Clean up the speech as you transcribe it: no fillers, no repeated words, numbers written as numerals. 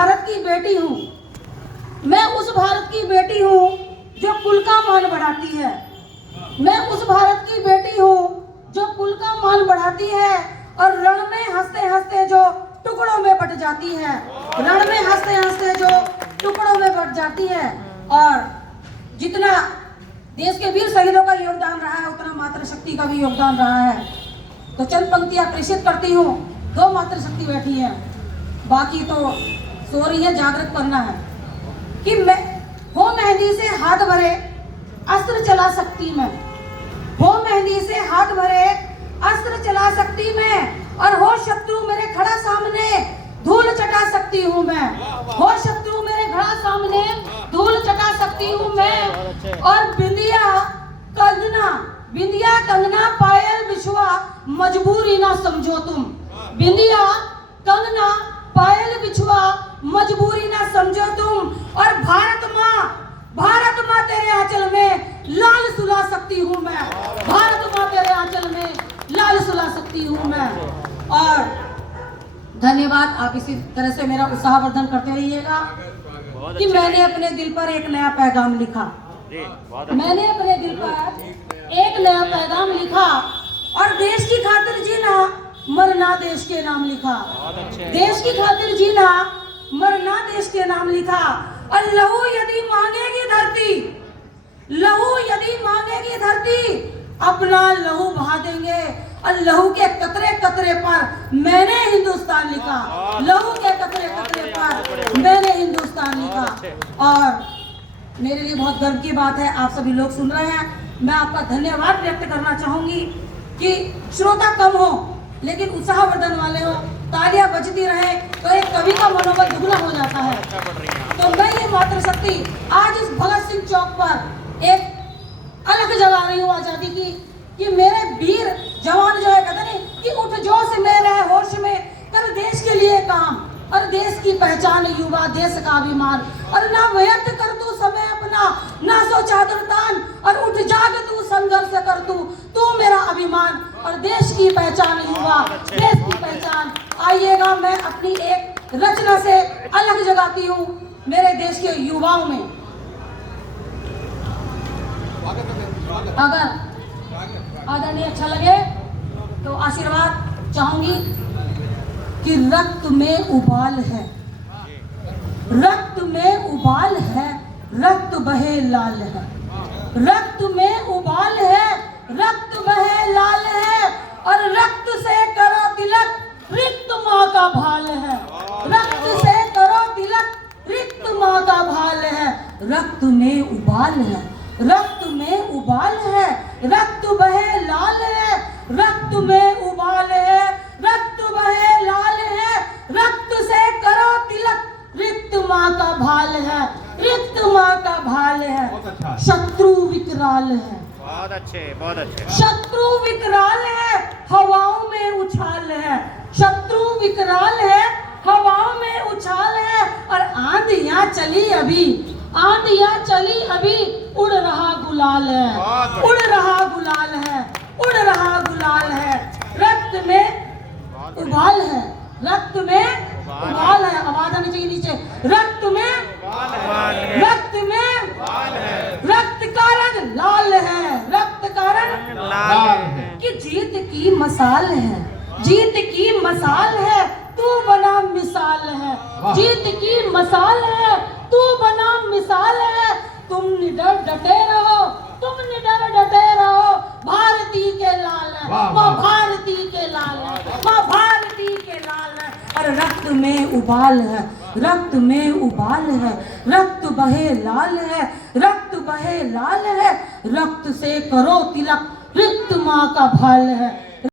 भारत की बेटी हूँ, मैं उस भारत की बेटी हूँ जो कुल का मान बढ़ाती है। मैं उस भारत की बेटी हूँ जो कुल का मान बढ़ाती है और रण में हंसते हंसते जो टुकड़ों में बट जाती है। रण में हंसते हंसते जो टुकड़ों में बट जाती है। और जितना देश के वीर शहीदों का योगदान रहा है उतना मातृशक्ति का भी योगदान रहा है। तो चंद पंक्तियां प्रेषित करती हूँ। 2 मातृशक्ति बैठी है, बाकी तो सो रही है, जागृत करना है कि मैं हो मेहंदी से हाथ भरे अस्त्र चला सकती मैं, हो मेहंदी से हाथ भरे अस्त्र चला सकती मैं, और हो शत्रु मेरे खड़ा सामने धूल चटा सकती हूँ मैं, हो शत्रु मेरे खड़ा सामने धूल चटा सकती हूँ मैं। और बिंदिया कंगना पायल बिछुआ मजबूरी ना समझो तुम, बिंदिया कंगना पायल बिछुआ मजबूरी ना समझो तुम। और भारत माँ तेरे आंचल में लाल सुला सकती हूँ मैं, भारत माँ तेरे आंचल में लाल सुला सकती हूँ मैं। और धन्यवाद, आप इसी तरह से मेरा उत्साहवर्धन करते रहिएगा कि मैंने अपने दिल पर एक नया पैगाम लिखा, मैंने अपने दिल पर एक नया पैगाम लिखा और देश की खातिर जीना मरना देश के नाम लिखा, देश की खातिर जीना मरना देश के नाम लिखा। और लहू यदि मांगेगी धरती, लहू यदि मांगेगी धरती, अपना लहू बहा देंगे। और लहू के कतरे कतरे पर मैंने हिंदुस्तान लिखा, लहू के कतरे कतरे पर मैंने हिंदुस्तान लिखा। और मेरे लिए बहुत गर्व की बात है, आप सभी लोग सुन रहे हैं, मैं आपका धन्यवाद व्यक्त करना चाहूंगी कि श्रोता कम हो लेकिन उत्साहवर्धन वाले हो, तालियां बजती रहे तो एक कवि का मनोबल दुगना हो जाता है। तो मैं ये मातृशक्ति आज इस भगत सिंह चौक पर एक अलग जगा रही हूँ आजादी की, कि मेरे वीर जवान जो है कहते नहीं कि उठ जोश में रहे होश में, कर देश के लिए काम, और देश की पहचान युवा देश का अभिमान। और ना व्यर्थ कर तू समय अपना, ना सो चादर तान, और उठ जाग तू संघर्ष कर तू मेरा अभिमान। और देश की पहचान युवा देश की पहचान। आइएगा, मैं अपनी एक रचना से अलग जगाती हूँ मेरे देश के युवाओं में। अगर आदरणीय अच्छा लगे तो आशीर्वाद चाहूंगी कि रक्त में उबाल है, रक्त में उबाल है, रक्त बहे लाल है, रक्त में उबाल है, रक्त बहे लाल है। और रक्त से करो तिलक, रिक्त माँ का भाल है, रक्त से करो तिलक, रिक्त माँ का भाल है। रक्त में उबाल है, रक्त में उबाल है, रक्त बहे लाल है, रक्त में उबाल है, रक्त बहे लाल है। रक्त से करो तिलक, रिक्त माँ का भाल है, रिक्त माँ का भाल है। शत्रु विकराल है, बहुत अच्छे, बहुत अच्छे। शत्रु विकराल है, हवाओं में उछाल है, शत्रु विकराल है, हवाओं में उछाल है। और आंधियां चली अभी, आंधियां चली अभी, उड़ रहा गुलाल है, उड़ रहा गुलाल है, उड़ रहा गुलाल है। रक्त में उबाल है, रक्त में उबाल है, आवाज आनी चाहिए नीचे। रक्त में, रक्त में, रक्त का रंग लाल है, रक्त का रंग लाल है। कि जीत की मसाल है, जीत की मसाल है, तू बना मिसाल है, जीत की मसाल है, तू बना मिसाल है। तुम निडर डटे रहो, तुम निडर डटे रहो, भारती के लाल है, माँ भारती के लाल है, माँ भारती के लाल है। और रक्त में उबाल है, रक्त में उबाल है, रक्त बहे लाल है, रक्त बहे लाल है। रक्त से करो तिलक, रिक्त माँ का भाल है,